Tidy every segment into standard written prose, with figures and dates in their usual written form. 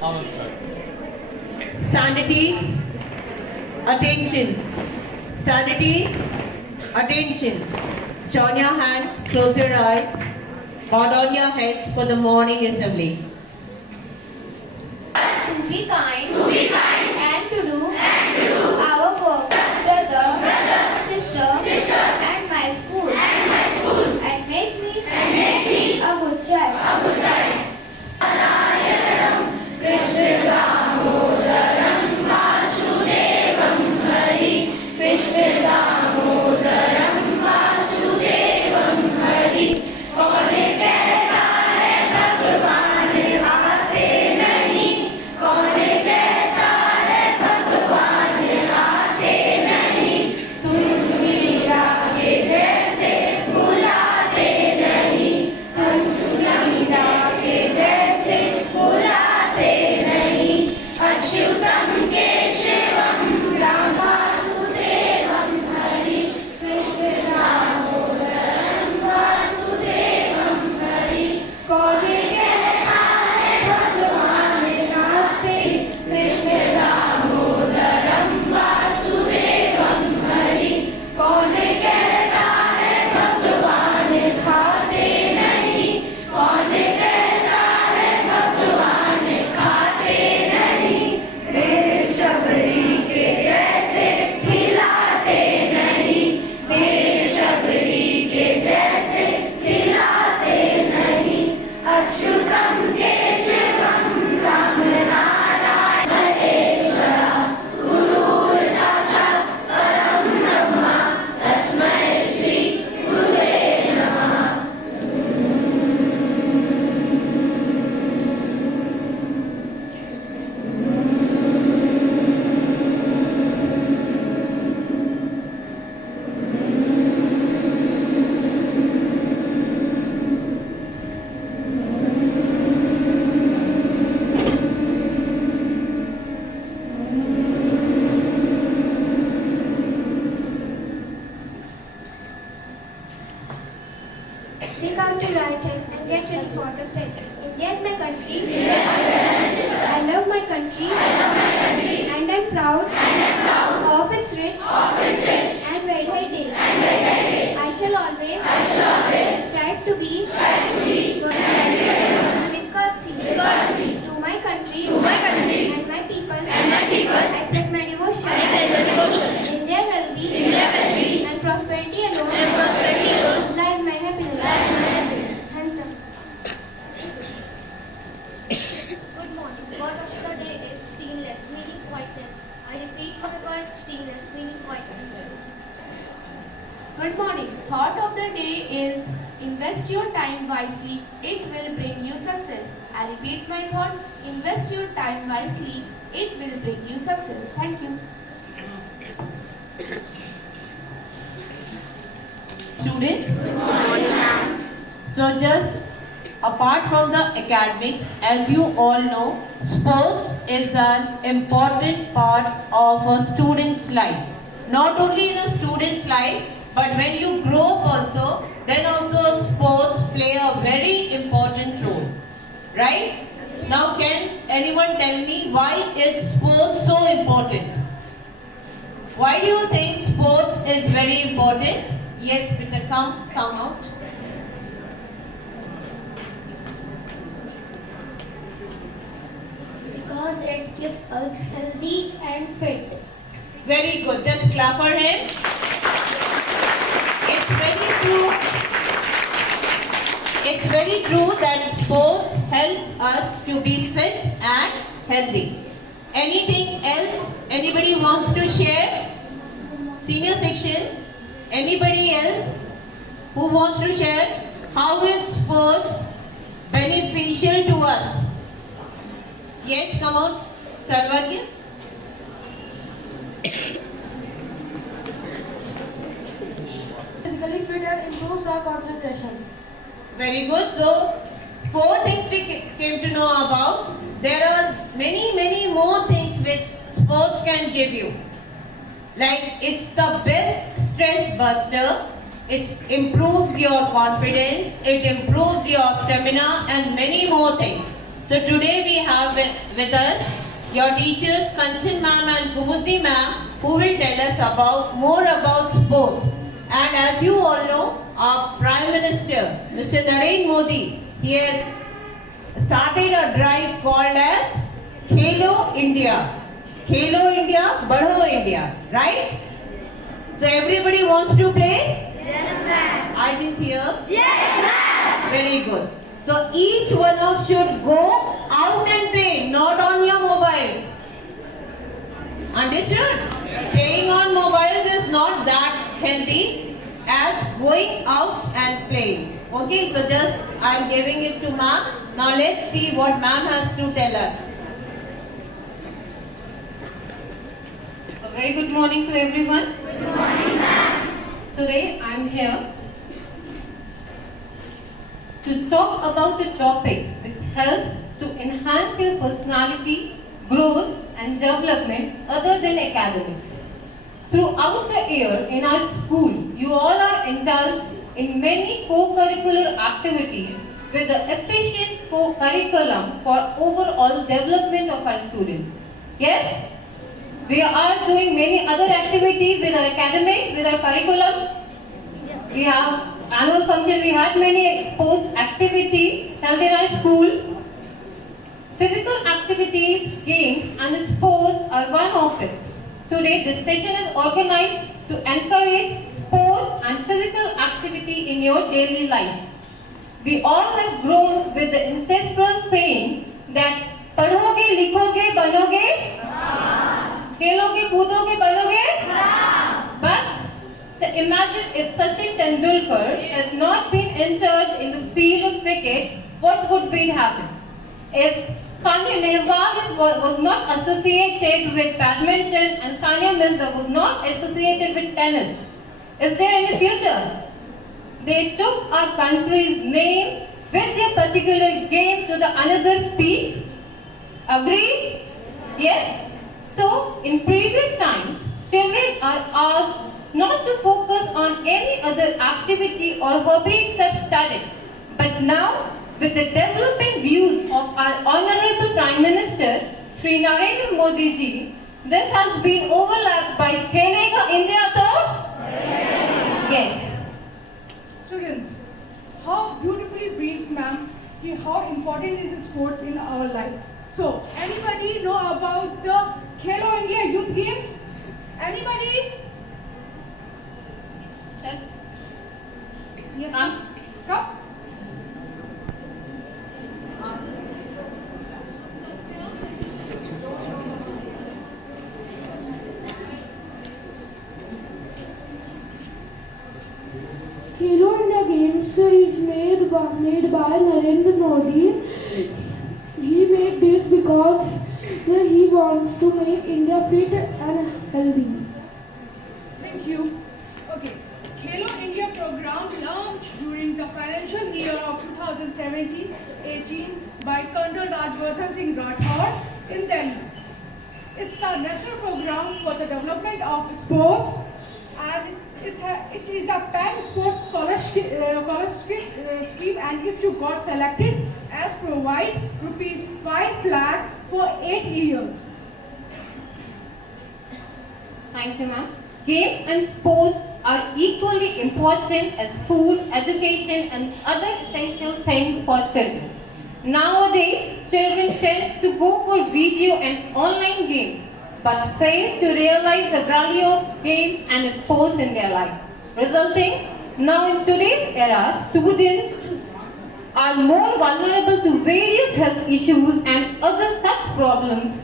Tamam sir. Standardies, attention. Standardies, attention. Join your hands, close your eyes, bow down your heads for the morning assembly. To be kind, and to do, our work, brother, sister, and my school, and make me a good child. Take out your right hand and get ready for the pledge. India is my country. I love my country. And I'm proud of its rich and varied heritage. I shall always strive to be with courtesy to my country and my people. I pledge my devotion. India will be and prosperity alone lies my happiness. Anthem. Good morning. Word of the day is stillness, meaning quietness. I repeat my word, stillness, meaning quietness. Good morning. Thought of the day is invest your time wisely. It will bring you success. I repeat my thought. Invest your time wisely. It will bring you success. Thank you. Students? So just apart from the academics, as you all know, sports is an important part of a student's life. Not only in a student's life, but when you grow up also, then also sports play a very important role. Right? Now can anyone tell me why is sports so important? Why do you think sports is very important? Yes, Peter, come out. Because it keeps us healthy and fit. Very good. Just clap for him. It's very true. It's very true that sports help us to be fit and healthy. Anything else anybody wants to share? Senior section. Anybody else who wants to share how is sports beneficial to us? Yes, come on, Sarvagya. Physically fit and improves our concentration. Very good. So, 4 things we came to know about. There are many more things which sports can give you. Like it's the best stress buster, it improves your confidence, it improves your stamina and many more things. So today we have with us your teachers Kanchan ma'am and Kumudni ma'am, who will tell us more about sports. And as you all know, our Prime Minister, Mr. Narendra Modi, he has started a drive called as Khelo India. Khelo India, Badho India, right? So everybody wants to play? Yes, ma'am. I didn't hear. Yes, ma'am. Very good. So each one of should go out and play, not on your mobiles. Understood? Playing on mobiles is not that healthy as going out and playing. Okay, so just I am giving it to ma'am. Now let's see what ma'am has to tell us. A very good morning to everyone. Good morning, ma'am. Today I am here to talk about the topic which helps to enhance your personality, growth and development other than academics. Throughout the year in our school, you all are indulged in many co-curricular activities with the efficient co-curriculum for overall development of our students. Yes? We are doing many other activities with our academics, with our curriculum. We have annual function, we had many sports activities held in our school. Physical activities, games and sports are one of it. Today this session is organized to encourage sports and physical activity in your daily life. We all have grown with the ancestral saying that पढ़ोगे, लिखोगे, बनोगे, खेलोगे, कूदोगे, बनोगे. But so imagine if Sachin Tendulkar has not been entered in the field of cricket, what would be happen? If Sania Nehwal was not associated with badminton and Sania Mirza was not associated with tennis, is there any future? They took our country's name with their particular game to the another peak. Agree? Yes? So, in previous times, children are asked not to focus on any other activity or hobby except study. But now, with the developing views of our Honorable Prime Minister, Sri Narendra Modi ji, this has been overlapped by Khelega India to? Yes. Students, how beautifully briefed, ma'am, how important is sports in our life. So, anybody know about the Khelo India Youth Games? Anybody? Yes, ma'am. Come. Khelo India Games is made by Narendra Modi. He made this because he wants to make India fit and healthy. Thank you. Okay. Khelo India program launched during the financial year of 2017-18 by Colonel Rajvardhan Singh Rathod in Delhi. It's a national program for the development of sports, and it is a PAN sports scholarship scheme, and if you got selected, as provide rupees 5 lakh for 8 years. Thank you, ma'am. Games and sports are equally important as food, education and other essential things for children. Nowadays, children tend to go for video and online games, but fail to realize the value of games and sports in their life, resulting now in today's era, students are more vulnerable to various health issues and other such problems.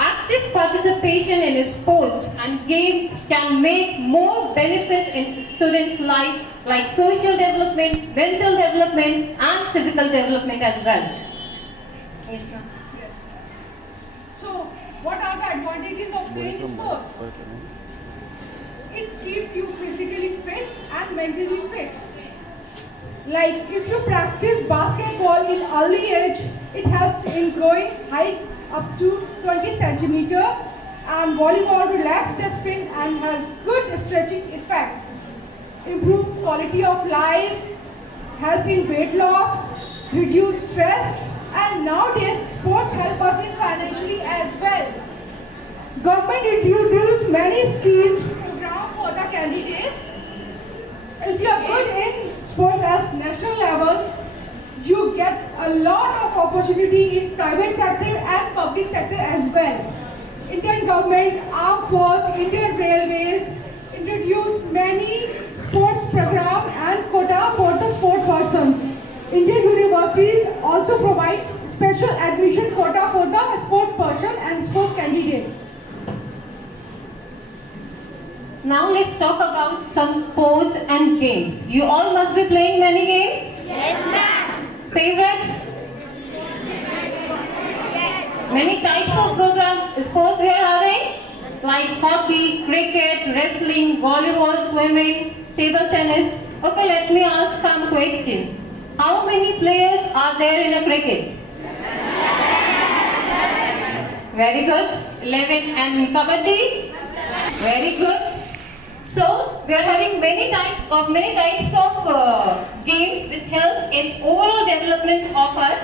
Active participation in sports and games can make more benefits in students' life, like social development, mental development and physical development as well. Yes, ma'am. Yes. So, what are the advantages of playing sports? It keeps you physically fit and mentally fit. Like if you practice basketball in early age, it helps in growing height up to 20 centimeter, and volleyball relaxes the skin and has good stretching effects. Improve quality of life, help in weight loss, reduce stress And nowadays, sports help us in financially as well. Government introduced many schemes program for the candidates. If you are good in sports at national level, you get a lot of opportunity in private sector and public sector as well. Indian government, armed force, Indian railways introduced many sports program and quota for the sport persons. Indian universities also provide special admission quota for the sports person and sports candidates. Now let's talk about some sports and games. You all must be playing many games? Yes, ma'am. Favorite? Many types of sports we are having, like hockey, cricket, wrestling, volleyball, swimming, table tennis. Okay, let me ask some questions. How many players are there in a cricket? Very good. 11. And kabaddi? Very good. So we are having many types of games which help in overall development of us,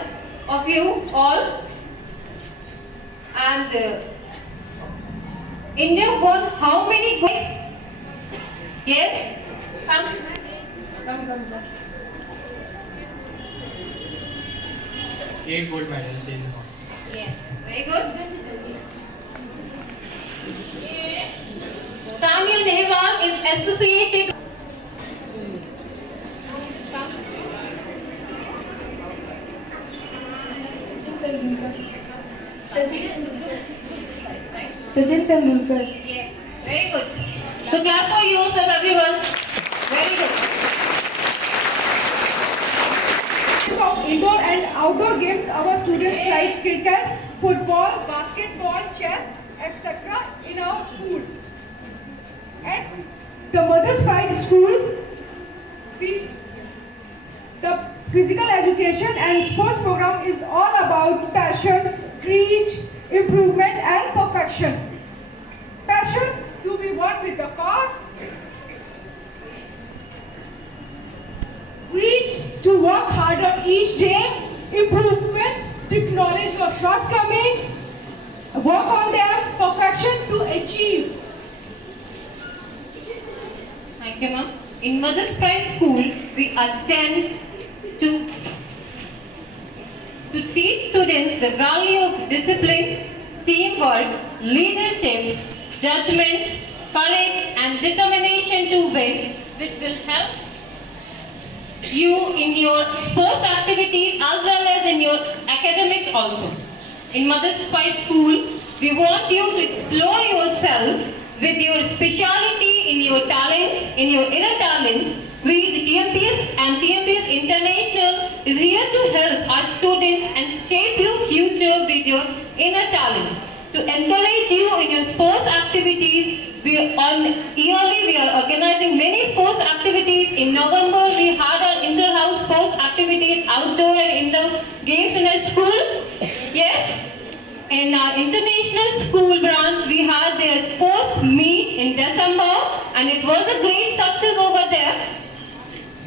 of you all. And India won how many goals? Yes? Come. 8 gold medals in hockey. Yes. Very good. Tanya Nehwal is associated. Sachin Tendulkar. Yes. Very good. So clap for yourself, everyone. Very good. Of indoor and outdoor games, our students like cricket, football, basketball, chess, etc. in our school. At the Mother's Pride School, the physical education and sports program is all about passion, reach, improvement and perfection. Passion to be one with the cause, reach to work harder each day, improvement to acknowledge your shortcomings, work on them, perfection to achieve. Thank you, ma'am. In Mother's Pride School, we attend to teach students the value of discipline, teamwork, leadership, judgment, courage, and determination to win, which will help you in your sports activities as well as in your academics also. In Mother's Pride School, we want you to explore yourself with your speciality in your talents, in your inner talents. We, the TMPS and TMPS International is here to help our students and shape your future with your inner talents. To encourage you in your sports activities, we are organizing many sports activities. In November, we had our inter-house sports activities, outdoor and indoor games in our school. Yes. In our international school branch, we had their sports meet in December, and it was a great success over there.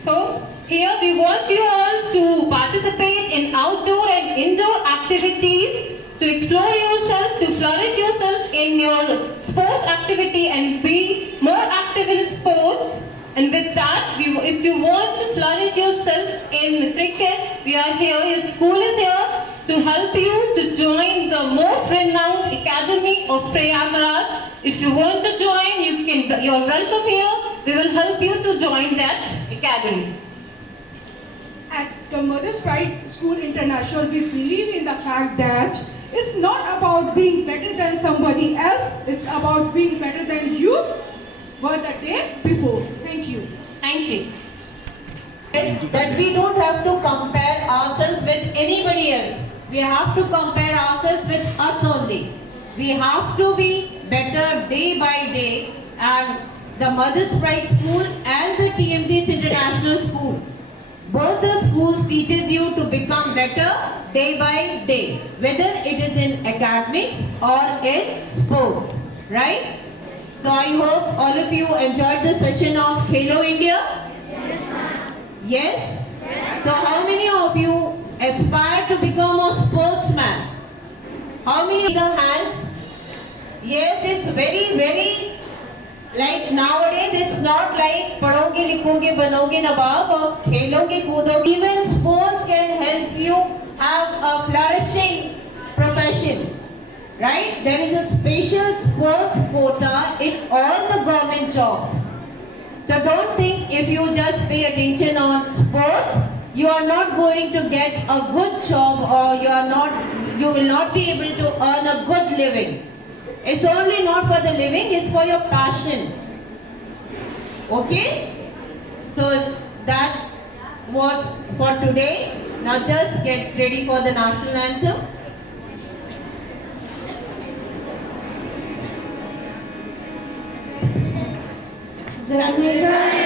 So here we want you all to participate in outdoor and indoor activities, to explore yourself, to flourish yourself in your sports activity and be more active in sports. And with that, if you want to flourish yourself in cricket, we are here, your school is here to help you to join the most renowned academy of Prayagraj. If you want to join, you're welcome here. We will help you to join that academy. At the Mother's Pride School International, we believe in the fact that it's not about being better than somebody else, it's about being better than you were the day before. Thank you. Thank you. That we don't have to compare ourselves with anybody else. We have to compare ourselves with us only. We have to be better day by day, and the Mother's Pride School and the TMD's International School, both the schools teaches you to become better day by day, whether it is in academics or in sports, right? So I hope all of you enjoyed the session of Khelo India. Yes? So how many of you aspire to become a How many the hands? Yes, it's very like nowadays it's not like पढ़ोगे लिखोगे बनोगे नवाब और खेलोगे कूदोगे. Even sports can help you have a flourishing profession. Right? There is a special sports quota in all the government jobs. So don't think if you just pay attention on sports, you are not going to get a good job or you will not be able to earn a good living. It's only not for the living, it's for your passion. Okay? So that was for today. Now just get ready for the national anthem. Jai